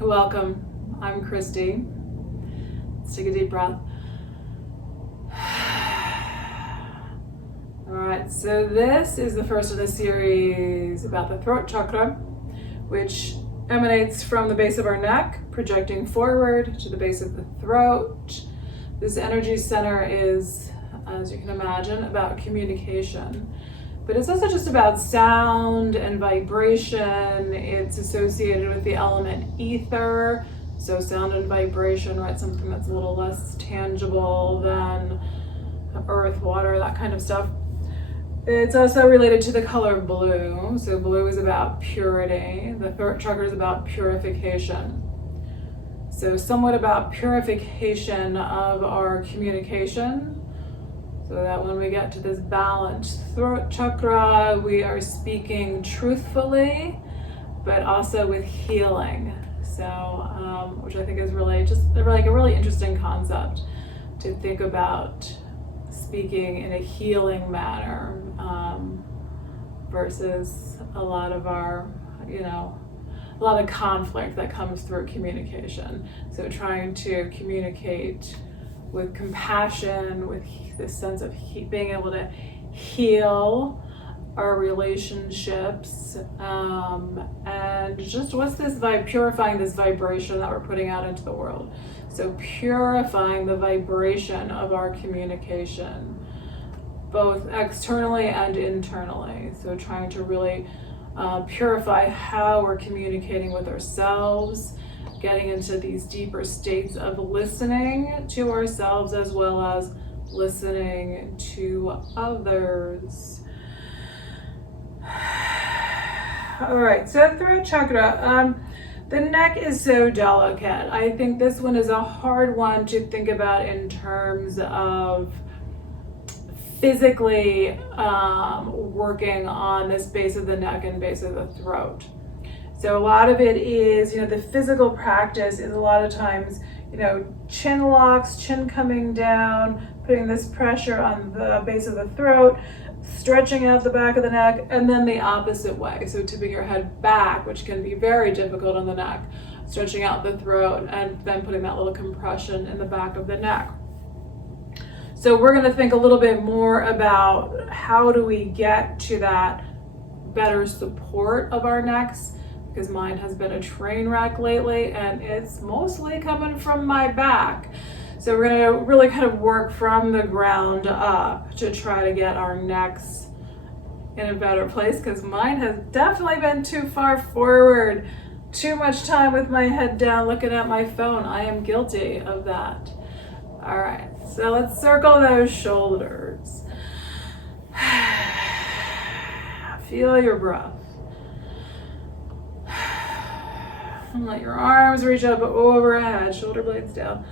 Welcome. I'm Christy. Let's take a deep breath. All right, so this is the first of the series about the throat chakra, which emanates from the base of our neck, projecting forward to the base of the throat. This energy center is, as you can imagine, about communication. But it's also just about sound and vibration. It's associated with the element ether. So sound and vibration, right? Something that's a little less tangible than earth, water, that kind of stuff. It's also related to the color blue. So blue is about purity. The throat chakra is about purification. So somewhat about purification of our communication, so that when we get to this balanced throat chakra, we are speaking truthfully, but also with healing. So, which I think is really just like a really interesting concept to think about speaking in a healing manner versus a lot of our, a lot of conflict that comes through communication. So trying to communicate with compassion, with this sense of being able to heal our relationships, and just what's this purifying this vibration that we're putting out into the world. So purifying the vibration of our communication, both externally and internally. So trying to really purify how we're communicating with ourselves, getting into these deeper states of listening to ourselves as well as listening to others. All right, so throat chakra, the neck is so delicate. I think this one is a hard one to think about in terms of physically working on this base of the neck and base of the throat. So a lot of it is, the physical practice is a lot of times, chin locks, chin coming down, putting this pressure on the base of the throat, stretching out the back of the neck, and then the opposite way. So tipping your head back, which can be very difficult on the neck, stretching out the throat, and then putting that little compression in the back of the neck. So we're going to think a little bit more about how do we get to that better support of our necks, because mine has been a train wreck lately and it's mostly coming from my back. So we're going to really kind of work from the ground up to try to get our necks in a better place, because mine has definitely been too far forward, too much time with my head down looking at my phone. I am guilty of that. All right, so let's circle those shoulders. Feel your breath. And let your arms reach up overhead, shoulder blades down.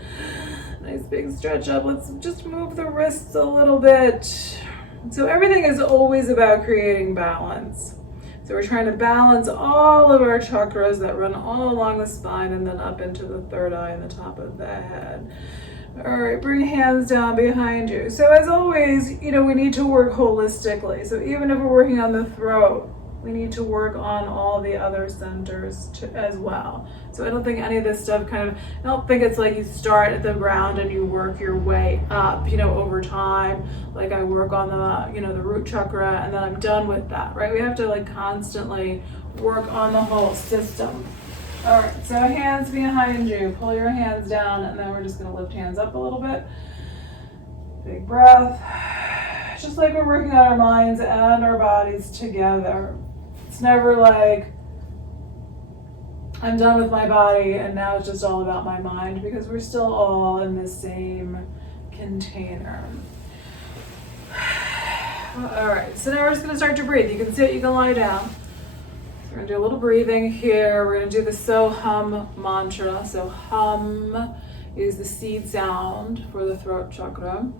Nice big stretch up. Let's just move the wrists a little bit. So everything is always about creating balance. So we're trying to balance all of our chakras that run all along the spine and then up into the third eye and the top of the head. All right, bring hands down behind you. So as always, we need to work holistically. So even if we're working on the throat, we need to work on all the other centers as well. So I don't think any of this stuff I don't think it's like you start at the ground and you work your way up, over time. Like I work on the, the root chakra and then I'm done with that, right? We have to constantly work on the whole system. All right, so hands behind you, pull your hands down, and then we're just gonna lift hands up a little bit. Big breath. Just like we're working on our minds and our bodies together. It's never like I'm done with my body and now it's just all about my mind, because we're still all in the same container. All right, so now we're just gonna start to breathe. You can sit, you can lie down. We're gonna do a little breathing here. We're gonna do the So Hum mantra. So hum is the seed sound for the throat chakra.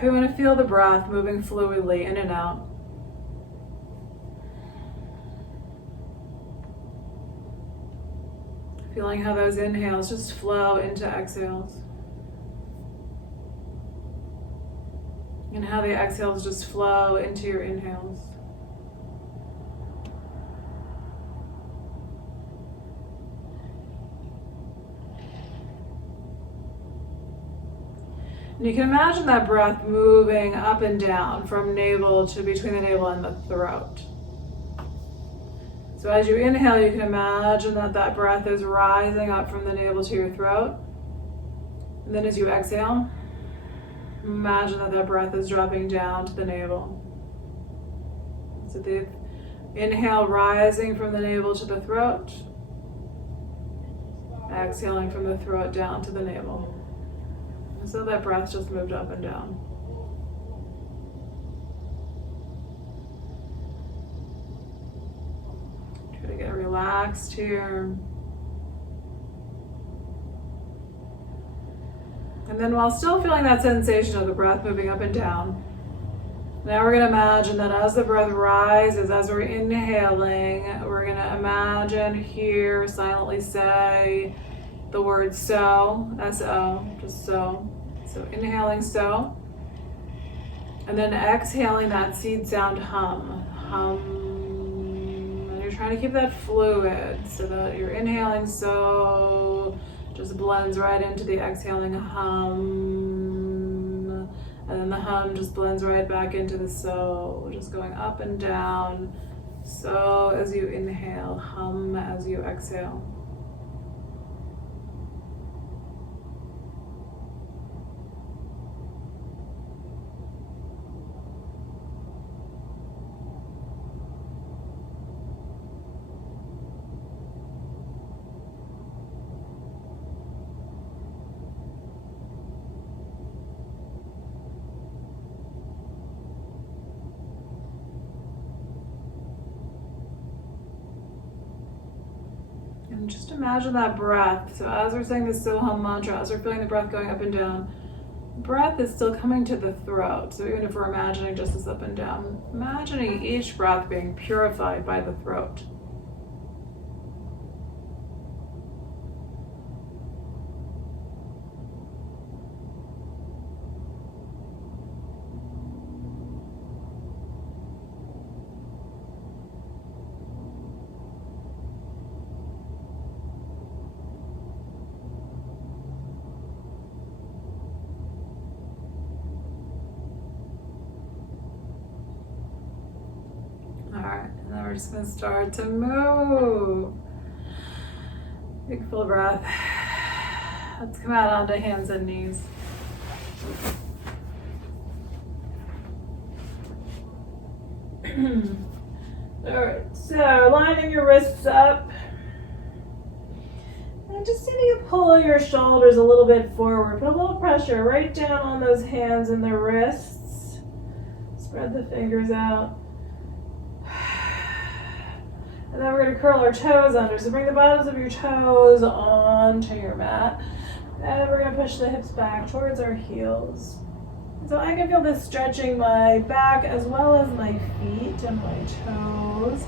We want to feel the breath moving fluidly in and out. Feeling how those inhales just flow into exhales. And how the exhales just flow into your inhales. And you can imagine that breath moving up and down from navel to between the navel and the throat. So as you inhale, you can imagine that that breath is rising up from the navel to your throat. And then as you exhale, imagine that that breath is dropping down to the navel. So the inhale rising from the navel to the throat. Exhaling from the throat down to the navel. And so that breath just moved up and down. Try to get relaxed here. And then while still feeling that sensation of the breath moving up and down, now we're going to imagine that as the breath rises, as we're inhaling, we're going to imagine here, silently say the word so, S-O, just so. So inhaling so. And then exhaling that seed sound hum, hum. And you're trying to keep that fluid so that you're inhaling so just blends right into the exhaling hum. And then the hum just blends right back into the so, just going up and down. So as you inhale, hum as you exhale. And just imagine that breath. So as we're saying this so hum mantra, as we're feeling the breath going up and down, breath is still coming to the throat. So even if we're imagining just this up and down, imagining each breath being purified by the throat. Alright, and then we're just going to start to move. Big full breath. Let's come out onto hands and knees. Alright, so lining your wrists up. And just see if you can pull your shoulders a little bit forward. Put a little pressure right down on those hands and the wrists. Spread the fingers out. And then we're going to curl our toes under. So bring the bottoms of your toes onto your mat. And we're going to push the hips back towards our heels. So I can feel this stretching my back as well as my feet and my toes.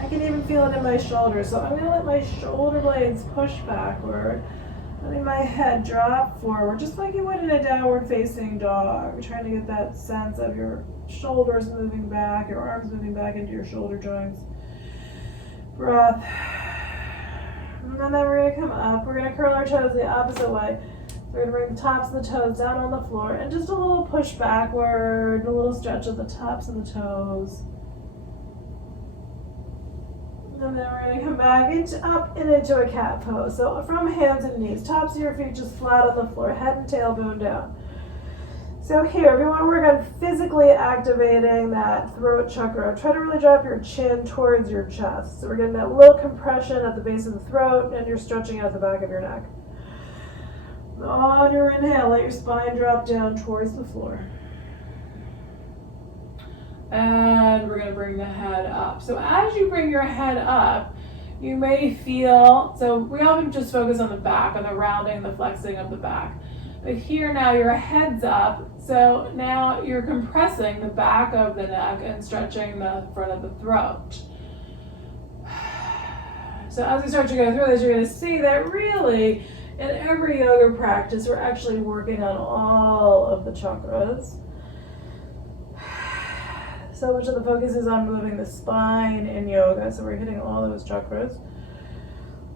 I can even feel it in my shoulders. So I'm going to let my shoulder blades push backward. Letting my head drop forward, just like you would in a downward facing dog. We're trying to get that sense of your shoulders moving back, your arms moving back into your shoulder joints. Breath. And then we're going to come up. We're going to curl our toes the opposite way. So we're going to bring the tops of the toes down on the floor and just a little push backward, a little stretch of the tops of the toes. And then we're going to come back up and into a cat pose. So from hands and knees, tops of your feet just flat on the floor, head and tailbone down. So here, we want to work on physically activating that throat chakra. Try to really drop your chin towards your chest. So we're getting that little compression at the base of the throat, and you're stretching out the back of your neck. On your inhale, let your spine drop down towards the floor. And we're going to bring the head up. So as you bring your head up, you may feel, so we often just focus on the back, on the rounding, the flexing of the back. But here now your head's up, so now you're compressing the back of the neck and stretching the front of the throat. So as we start to go through this, you're going to see that really in every yoga practice, we're actually working on all of the chakras. So much of the focus is on moving the spine in yoga, so we're hitting all those chakras.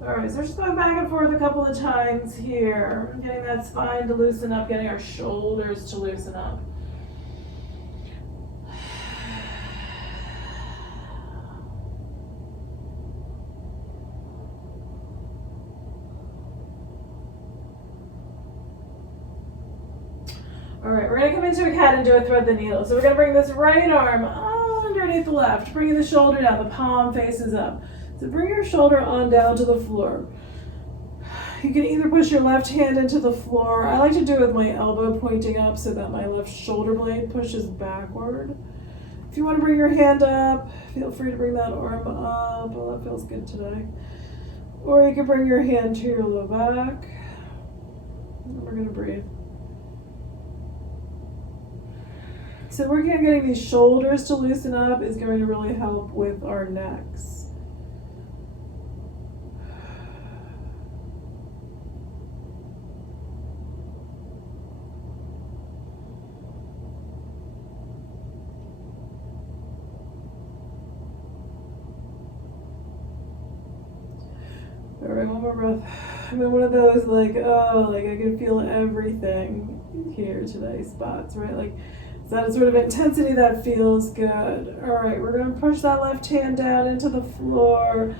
All right, so we're just going back and forth a couple of times here, getting that spine to loosen up, getting our shoulders to loosen up. All right, we're gonna come into a cat and do a thread the needle. So we're gonna bring this right arm underneath the left, bringing the shoulder down, the palm faces up. So bring your shoulder on down to the floor. You can either push your left hand into the floor. I like to do it with my elbow pointing up so that my left shoulder blade pushes backward. If you want to bring your hand up, feel free to bring that arm up. Oh, that feels good today. Or you can bring your hand to your low back. And we're gonna breathe. So working on getting these shoulders to loosen up is going to really help with our necks. All right, one more breath. I'm in one of those like I can feel everything here today spots, right? Like, it's that sort of intensity that feels good. All right, we're gonna push that left hand down into the floor.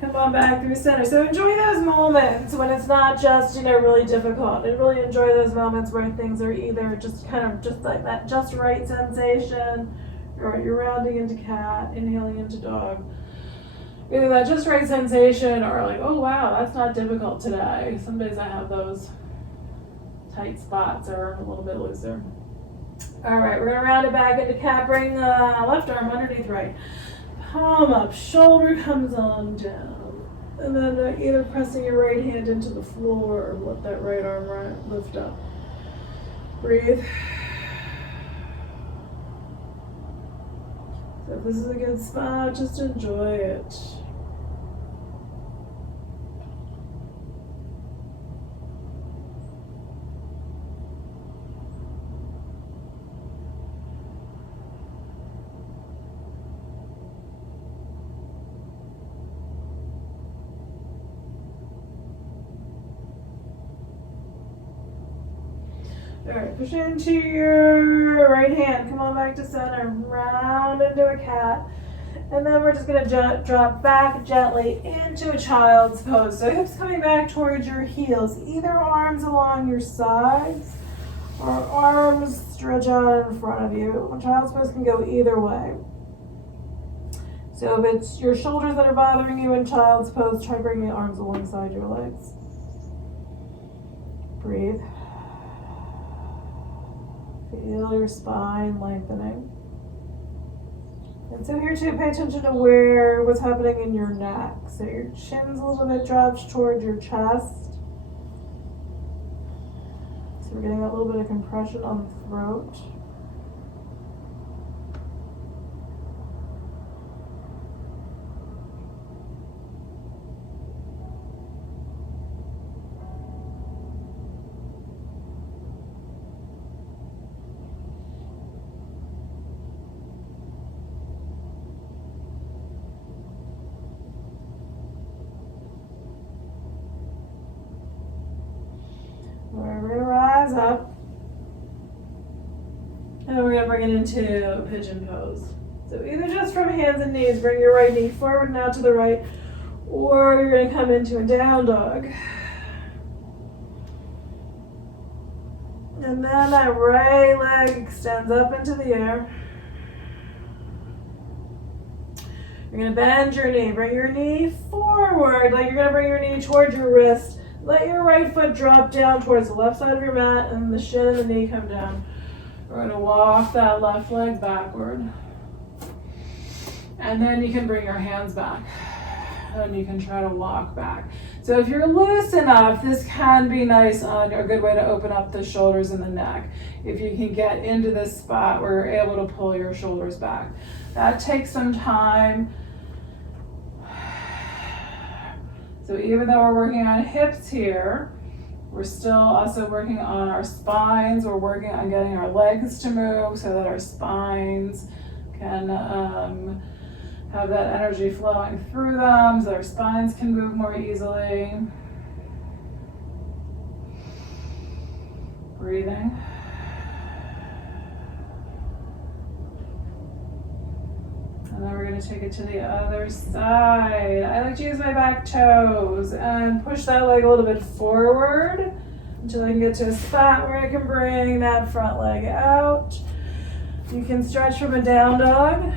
Come on back through center. So enjoy those moments when it's not just, really difficult. And really enjoy those moments where things are either just kind of just like that just right sensation. All right, you're rounding into cat, inhaling into dog. Either that just right sensation or like, oh wow, that's not difficult today. Some days I have those tight spots or a little bit looser. All right, we're gonna round it back into cat. Bring the left arm underneath right. Palm up, shoulder comes on down. And then either pressing your right hand into the floor or let that right arm lift up. Breathe. So if this is a good spot, just enjoy it. All right, push into your right hand. Come on back to center. Round into a cat. And then we're just going to drop back gently into a child's pose. So hips coming back towards your heels. Either arms along your sides or arms stretch out in front of you. Child's pose can go either way. So if it's your shoulders that are bothering you in child's pose, try bringing the arms alongside your legs. Breathe. Feel your spine lengthening. And so here too, pay attention to what's happening in your neck. So your chin's a little bit dropped towards your chest. So we're getting a little bit of compression on the throat. We're going to rise up. And we're going to bring it into pigeon pose. So either just from hands and knees, bring your right knee forward and out to the right, or you're going to come into a down dog. And then that right leg extends up into the air. You're going to bend your knee. Bring your knee forward, like you're going to bring your knee towards your wrist. Let your right foot drop down towards the left side of your mat, and the shin and the knee come down. We're going to walk that left leg backward. And then you can bring your hands back. And you can try to walk back. So if you're loose enough, this can be nice on a good way to open up the shoulders and the neck. If you can get into this spot where you're able to pull your shoulders back. That takes some time. So even though we're working on hips here, we're still also working on our spines. We're working on getting our legs to move so that our spines can have that energy flowing through them so their spines can move more easily. Breathing. And then we're going to take it to the other side. I like to use my back toes and push that leg a little bit forward until I can get to a spot where I can bring that front leg out. You can stretch from a down dog.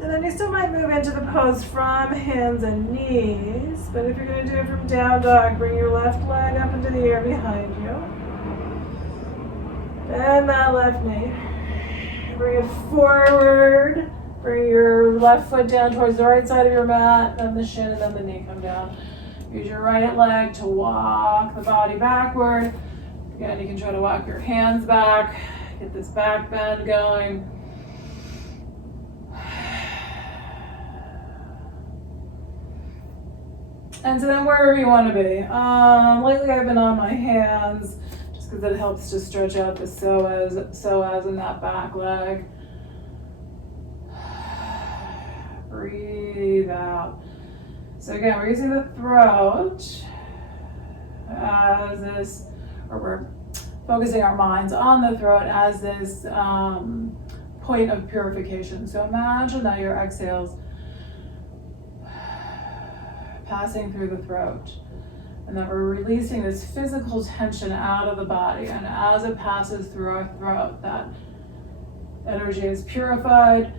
And then you still might move into the pose from hands and knees. But if you're going to do it from down dog, bring your left leg up into the air behind you. Bend that left knee. Bring it forward. Bring your left foot down towards the right side of your mat. Then the shin and then the knee come down. Use your right leg to walk the body backward. Again, you can try to walk your hands back. Get this back bend going. And so then wherever you want to be. Lately I've been on my hands just because it helps to stretch out the psoas in that back leg. Breathe out. So again, we're using the throat as this, or we're focusing our minds on the throat as this point of purification. So imagine that your exhales passing through the throat, and that we're releasing this physical tension out of the body, and as it passes through our throat, that energy is purified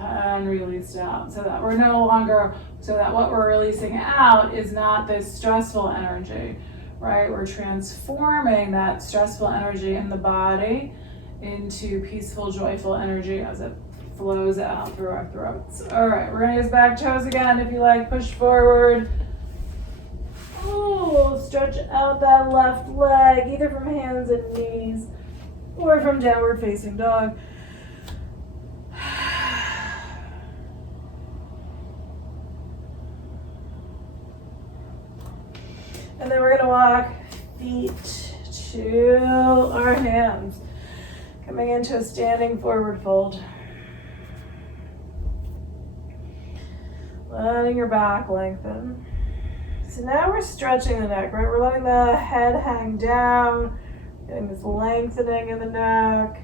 and released out, so that we're no longer, so that what we're releasing out is not this stressful energy, right? We're transforming that stressful energy in the body into peaceful, joyful energy as it flows out through our throats. All right, we're gonna use back toes again. If you like, push forward. Oh, stretch out that left leg, either from hands and knees or from downward facing dog. And then we're gonna walk feet to our hands, coming into a standing forward fold. Letting your back lengthen. So now we're stretching the neck, right? We're letting the head hang down, getting this lengthening in the neck.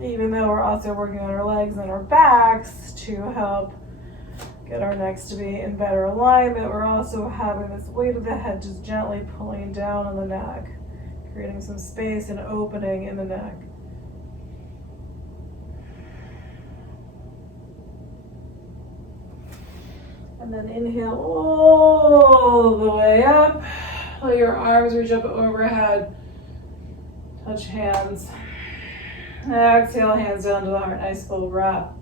Even though we're also working on our legs and our backs to help get our necks to be in better alignment, we're also having this weight of the head just gently pulling down on the neck, creating some space and opening in the neck. And then inhale all the way up. Let your arms reach up overhead. Touch hands. Exhale, hands down to the heart. Nice full breath.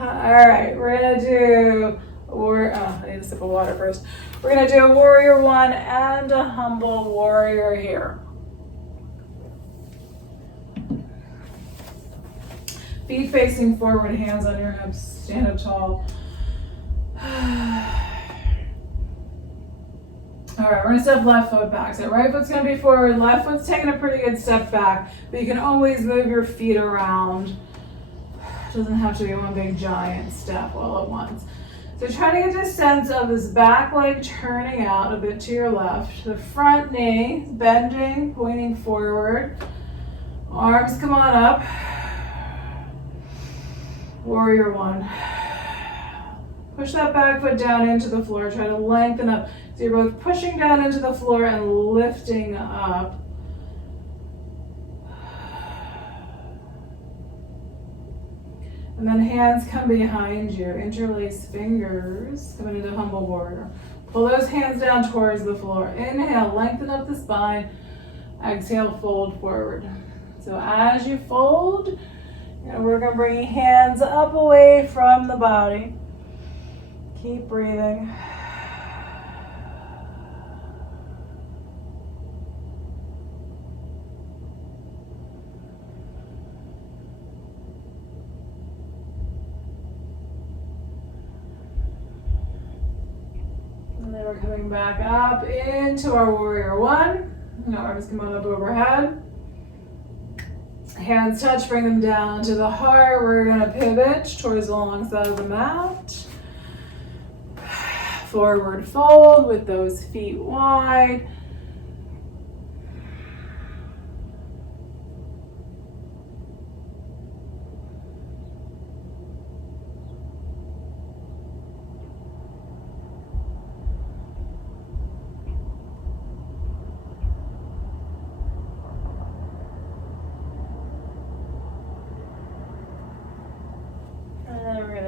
All right, we're gonna do, I need a sip of water first. We're gonna do a warrior one and a humble warrior here. Feet facing forward, hands on your hips, stand up tall. All right, we're gonna step left foot back. So right foot's gonna be forward, left foot's taking a pretty good step back, but you can always move your feet around. It doesn't have to be one big giant step all at once. So try to get this sense of this back leg turning out a bit to your left. The front knee bending, pointing forward. Arms come on up. Warrior one. Push that back foot down into the floor. Try to lengthen up. So you're both pushing down into the floor and lifting up. And then hands come behind you. Interlace fingers. Come into humble warrior. Pull those hands down towards the floor. Inhale, lengthen up the spine. Exhale, fold forward. So as you fold, we're going to bring hands up away from the body. Keep breathing. And then we're coming back up into our warrior one. Now arms come on up overhead. Hands touch, bring them down to the heart. We're going to pivot towards the long side of the mat. Forward fold with those feet wide.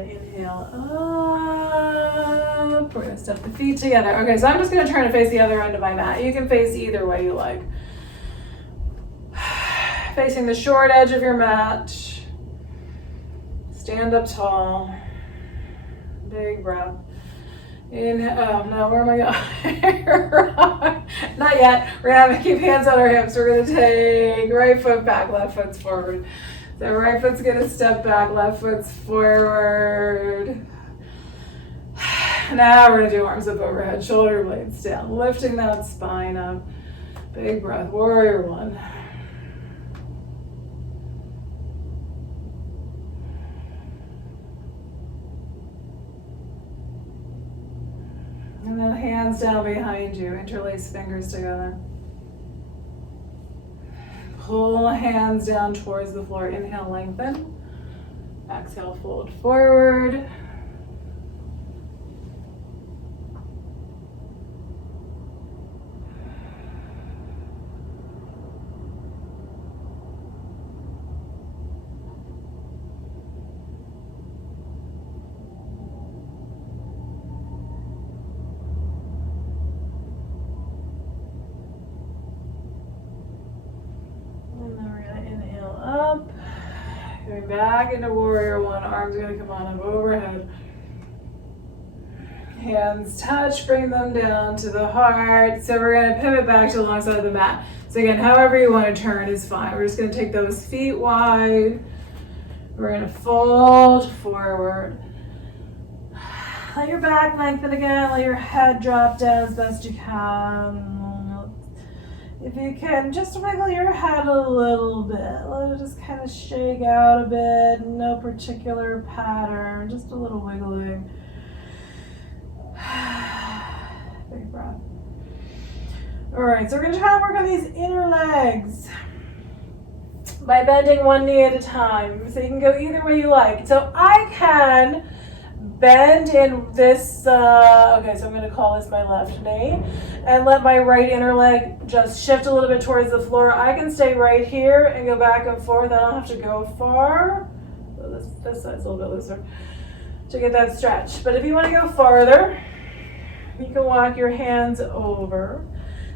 Inhale up. We're going to step the feet together. Okay, so I'm just going to turn to face the other end of my mat. You can face either way you like. Facing the short edge of your mat. Stand up tall. Big breath. Inhale. Oh, no, where am I going? Not yet. We're going to keep hands on our hips. We're going to take right foot back, left foot's forward. So right foot's gonna step back, left foot's forward. Now we're gonna do arms up overhead, shoulder blades down, lifting that spine up. Big breath, warrior one. And then hands down behind you, interlace fingers together. Pull hands down towards the floor. Inhale, lengthen. Exhale, fold forward. Coming back into warrior one, arms are going to come on up overhead. Hands touch, bring them down to the heart. So we're going to pivot back to the long side of the mat. So again, however you want to turn is fine. We're just going to take those feet wide. We're going to fold forward. Let your back lengthen again. Let your head drop down as best you can. If you can, just wiggle your head a little bit. Let it just kind of shake out a bit. No particular pattern, just a little wiggling. Big breath. All right, so we're gonna try to work on these inner legs by bending one knee at a time. So you can go either way you like. So I can bend in this, okay, so I'm going to call this my left knee, and let my right inner leg just shift a little bit towards the floor. I can stay right here and go back and forth. I don't have to go far. So this side's a little bit looser to get that stretch. But if you want to go farther, you can walk your hands over.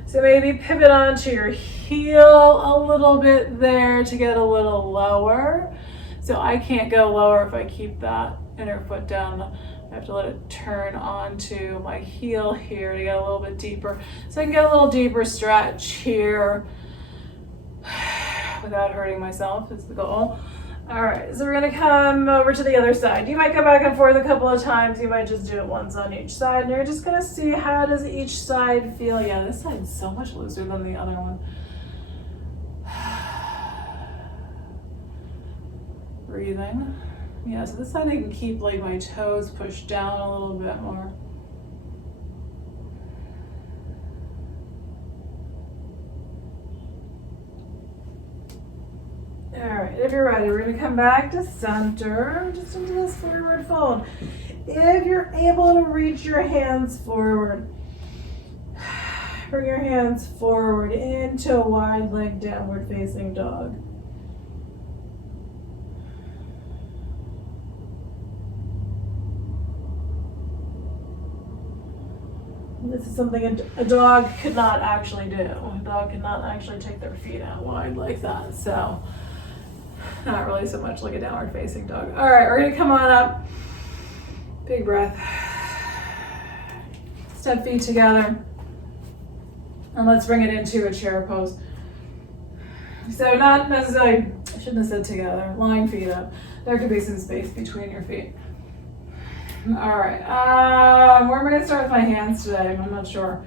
So maybe pivot onto your heel a little bit there to get a little lower. So I can't go lower if I keep that inner foot down. I have to let it turn onto my heel here to get a little bit deeper. So I can get a little deeper stretch here without hurting myself is the goal. All right, so we're gonna come over to the other side. You might go back and forth a couple of times. You might just do it once on each side. And you're just gonna see how does each side feel. Yeah, this side's so much looser than the other one. Breathing. Yeah, so this side I can keep like my toes pushed down a little bit more. All right, if you're ready, we're gonna come back to center, just into this forward fold. If you're able to reach your hands forward, bring your hands forward into a wide leg downward facing dog. This is something a dog could not actually do. A dog cannot actually take their feet out wide like that. So, not really so much like a downward facing dog. All right, we're gonna come on up. Big breath. Step feet together. And let's bring it into a chair pose. So not necessarily, I shouldn't have said together, line feet up. There could be some space between your feet. All right. Where am I going to start with my hands today? I'm not sure.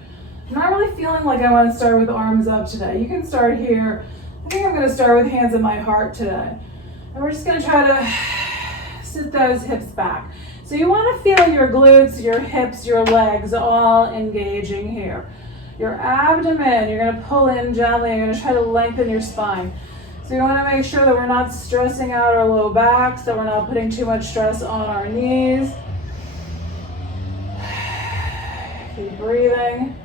I'm not really feeling like I want to start with arms up today. You can start here. I think I'm going to start with hands at my heart today. And we're just going to try to sit those hips back. So you want to feel your glutes, your hips, your legs all engaging here. Your abdomen, you're going to pull in gently. You're going to try to lengthen your spine. So you want to make sure that we're not stressing out our low backs, that we're not putting too much stress on our knees. Keep breathing.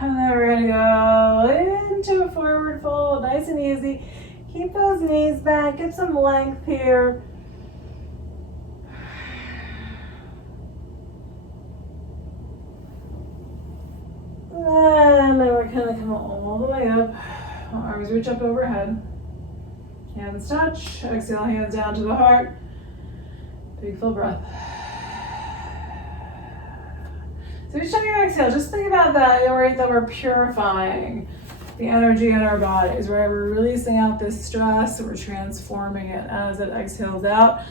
And then we're going to go into a forward fold, nice and easy. Keep those knees back, get some length here. And then we're going to come all the way up. Arms reach up overhead. Hands touch. Exhale, hands down to the heart. Big full breath. So each time you exhale, just think about that, right, that we're purifying the energy in our bodies, right? We're releasing out this stress, we're transforming it as it exhales out.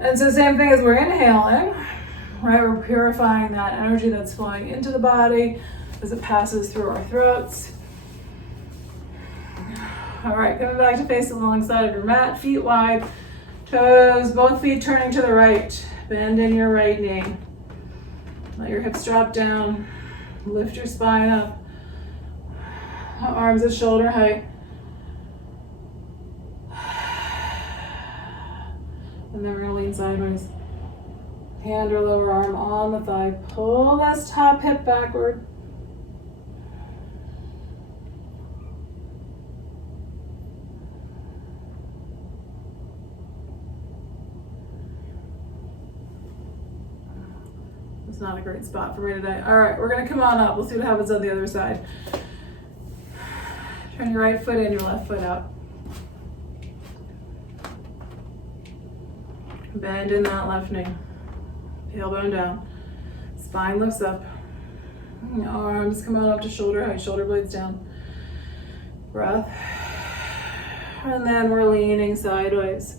And so same thing as we're inhaling, right? We're purifying that energy that's flowing into the body as it passes through our throats. All right, coming back to face alongside of your mat, feet wide, toes, both feet turning to the right. Bend in your right knee. Let your hips drop down. Lift your spine up. Arms at shoulder height. And then we're going to lean sideways. Hand or lower arm on the thigh. Pull this top hip backward. It's not a great spot for me today. All right, we're going to come on up. We'll see what happens on the other side. Turn your right foot in, your left foot out. Bend in that left knee. Tailbone down. Spine lifts up. Arms come on up to shoulder height, shoulder blades down. Breath. And then we're leaning sideways.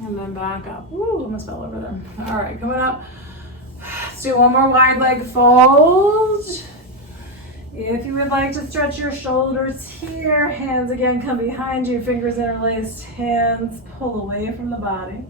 And then back up. Woo, almost fell over them. All right, coming up. Let's do one more wide leg fold. If you would like to stretch your shoulders here, hands again come behind you, fingers interlaced, hands pull away from the body.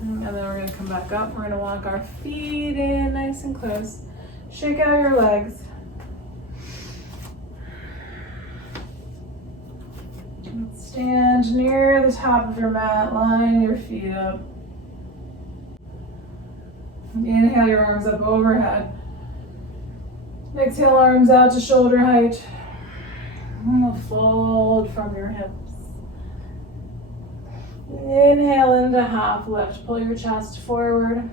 And then we're going to come back up. We're going to walk our feet in nice and close. Shake out your legs. Stand near the top of your mat. Line your feet up. Inhale your arms up overhead. Exhale, arms out to shoulder height. And we'll fold from your hips. Inhale into half lift. Pull your chest forward.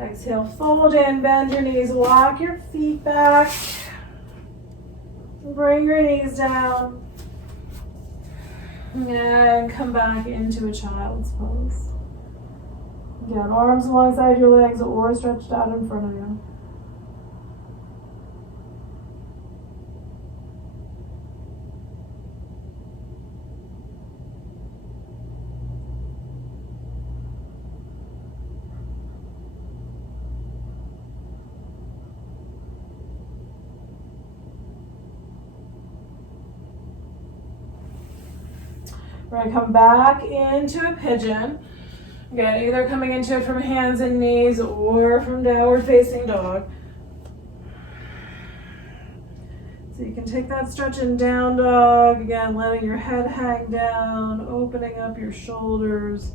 Exhale, fold in, bend your knees, walk your feet back. Bring your knees down. And come back into a child's pose. Again, arms alongside your legs or stretched out in front of you. We're going to come back into a pigeon. Again, either coming into it from hands and knees or from downward facing dog. So you can take that stretch in down dog. Again, letting your head hang down, opening up your shoulders.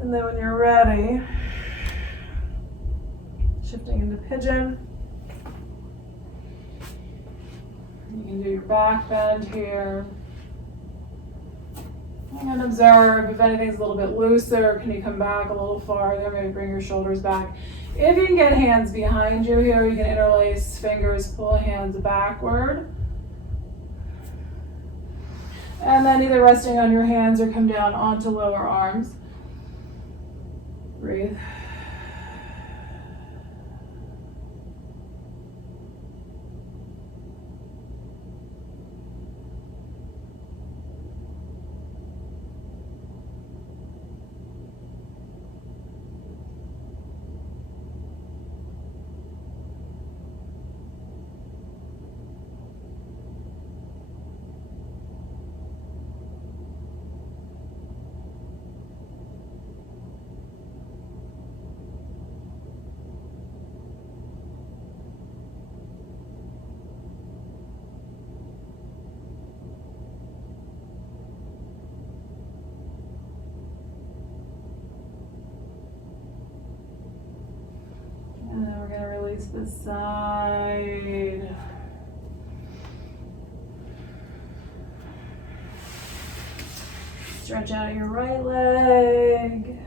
And then when you're ready, shifting into pigeon. You can do your back bend here. And observe if anything's a little bit looser. Can you come back a little farther? Maybe bring your shoulders back. If you can get hands behind you here, you can interlace fingers, pull hands backward. And then either resting on your hands or come down onto lower arms. Breathe. And then we're going to release this side. Stretch out your right leg.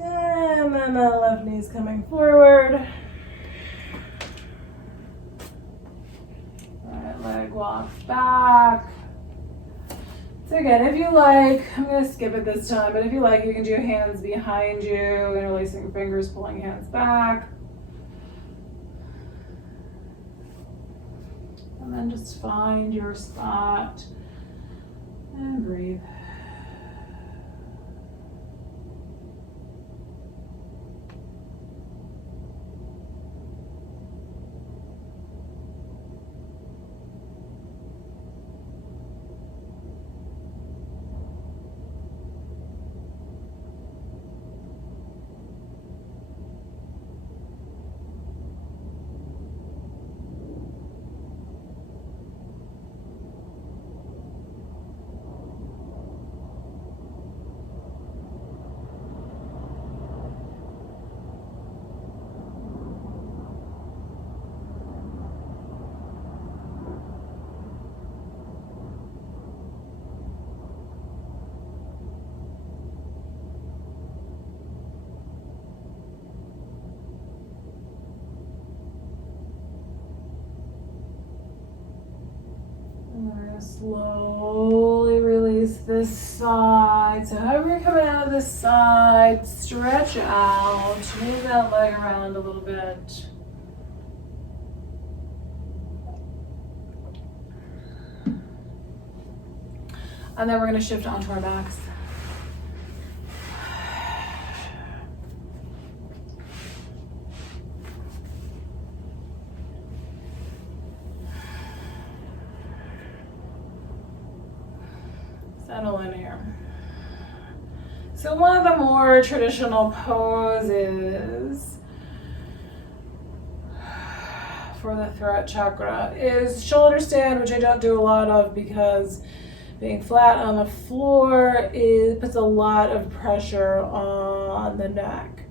And then the left knee's coming forward. Right leg walks back. So again, if you like, I'm going to skip it this time, but if you like, you can do hands behind you, interlacing fingers, pulling hands back. And then just find your spot and breathe. Slowly release this side. So however you're coming out of this side, stretch out. Move that leg around a little bit. And then we're going to shift onto our backs. Settle in here. So one of the more traditional poses for the throat chakra is shoulder stand, which I don't do a lot of because being flat on the floor puts a lot of pressure on the neck.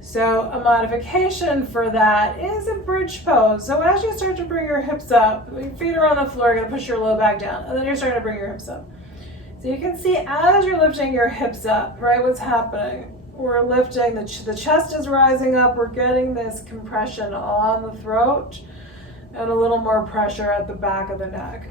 So a modification for that is a bridge pose. So as you start to bring your hips up, your feet are on the floor, you're going to push your low back down, and then you're starting to bring your hips up. So you can see as you're lifting your hips up, right, what's happening? We're lifting, the chest is rising up, we're getting this compression on the throat and a little more pressure at the back of the neck.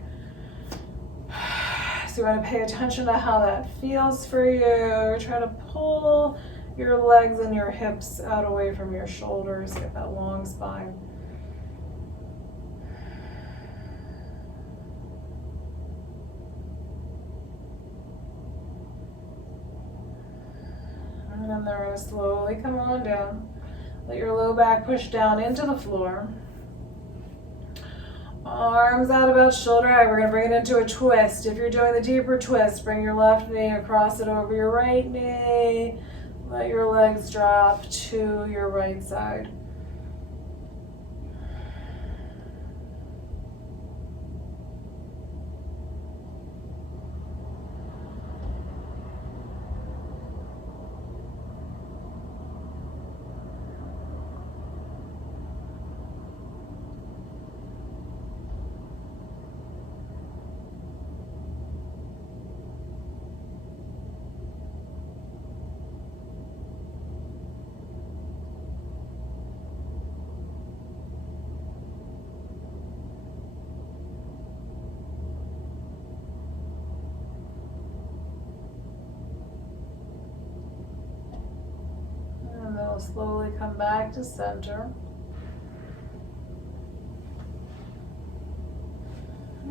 So you want to pay attention to how that feels for you. Try to pull your legs and your hips out away from your shoulders, get that long spine. And then they're going to slowly come on down. Let your low back push down into the floor. Arms out about shoulder height. We're going to bring it into a twist. If you're doing the deeper twist, bring your left knee across it over your right knee. Let your legs drop to your right side. And then we'll slowly come back to center.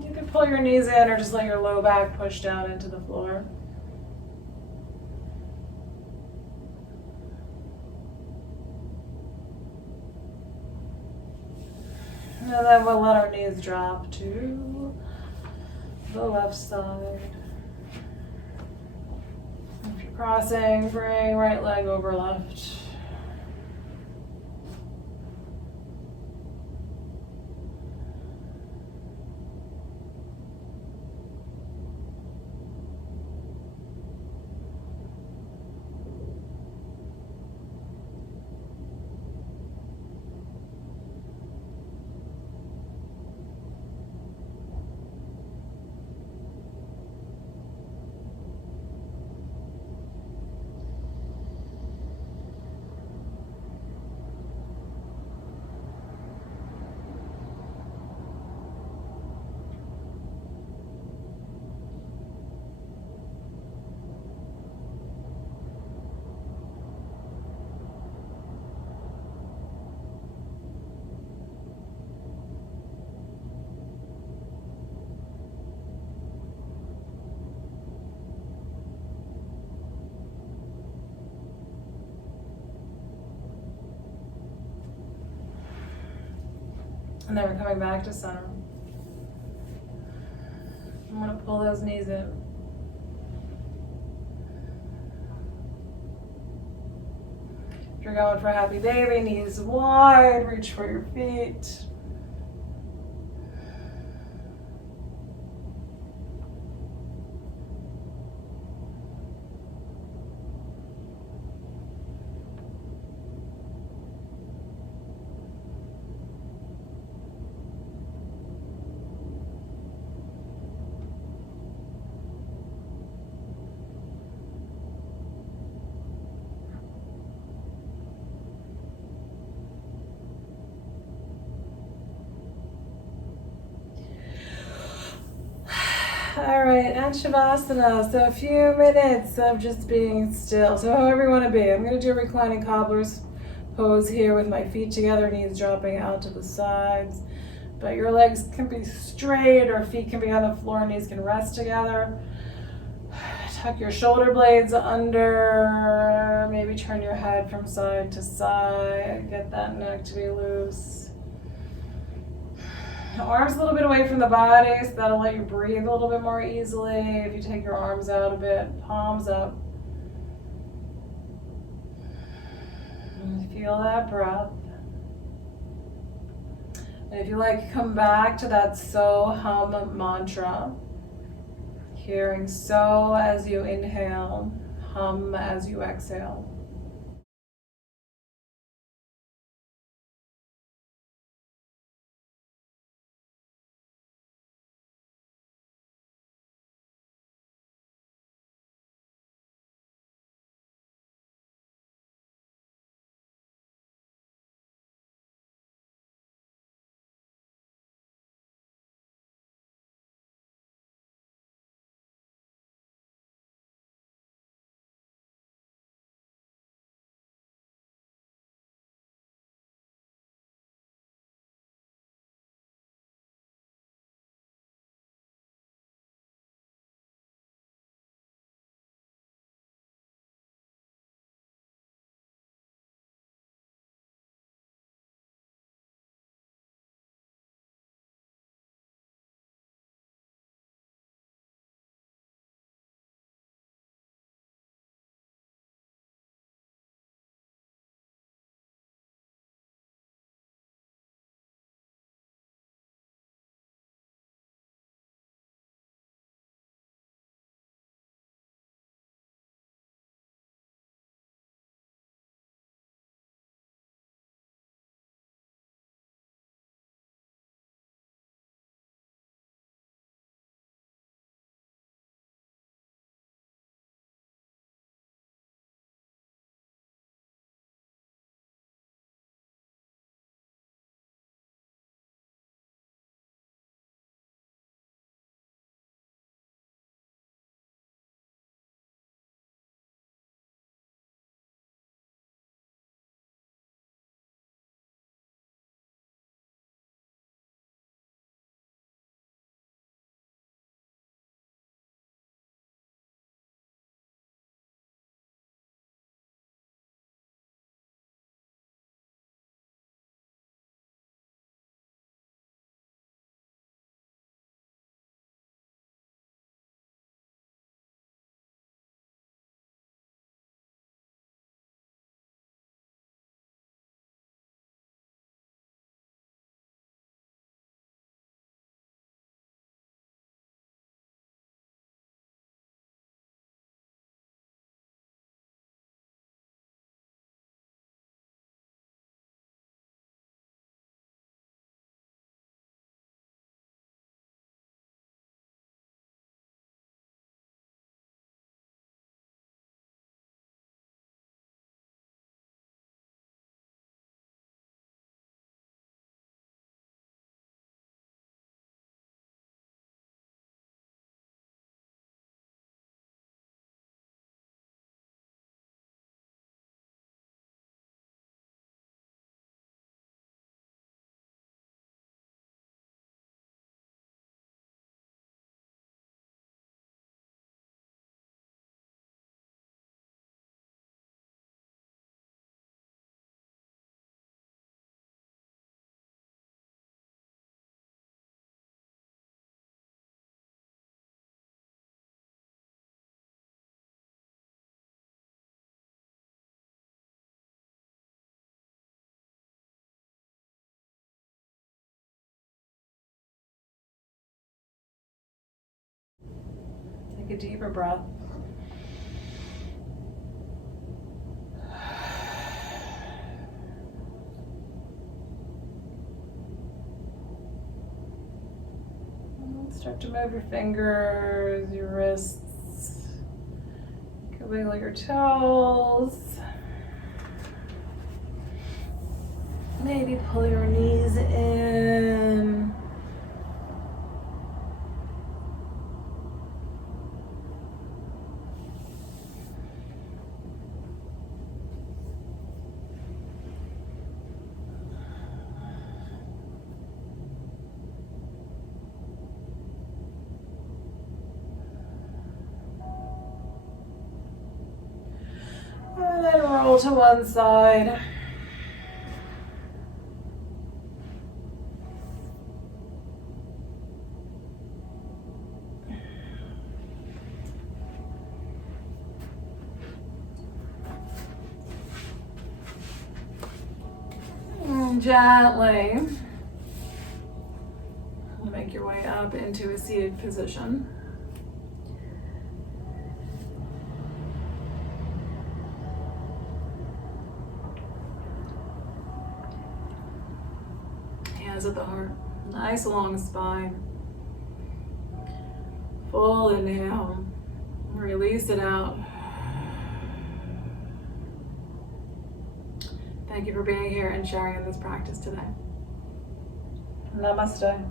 You can pull your knees in or just let your low back push down into the floor. And then we'll let our knees drop to the left side. If you're crossing, bring right leg over left. And then we're coming back to center. I'm going to pull those knees in. If you're going for a happy baby, knees wide, reach for your feet. All right, and Shavasana. So a few minutes of just being still. So however you want to be. I'm going to do a reclining cobbler's pose here with my feet together, knees dropping out to the sides. But your legs can be straight or feet can be on the floor, knees can rest together. Tuck your shoulder blades under. Maybe turn your head from side to side. Get that neck to be loose. Arms a little bit away from the body, so that'll let you breathe a little bit more easily. If you take your arms out a bit, palms up. And feel that breath. And if you like, come back to that So Hum mantra. Hearing So as you inhale, Hum as you exhale. Take a deeper breath. Start to move your fingers, your wrists. You can wiggle your toes. Maybe pull your knees in. And then roll to one side. And gently make your way up into a seated position. Hands at the heart, nice along the spine. Full inhale, release it out. Thank you for being here and sharing in this practice today. Namaste.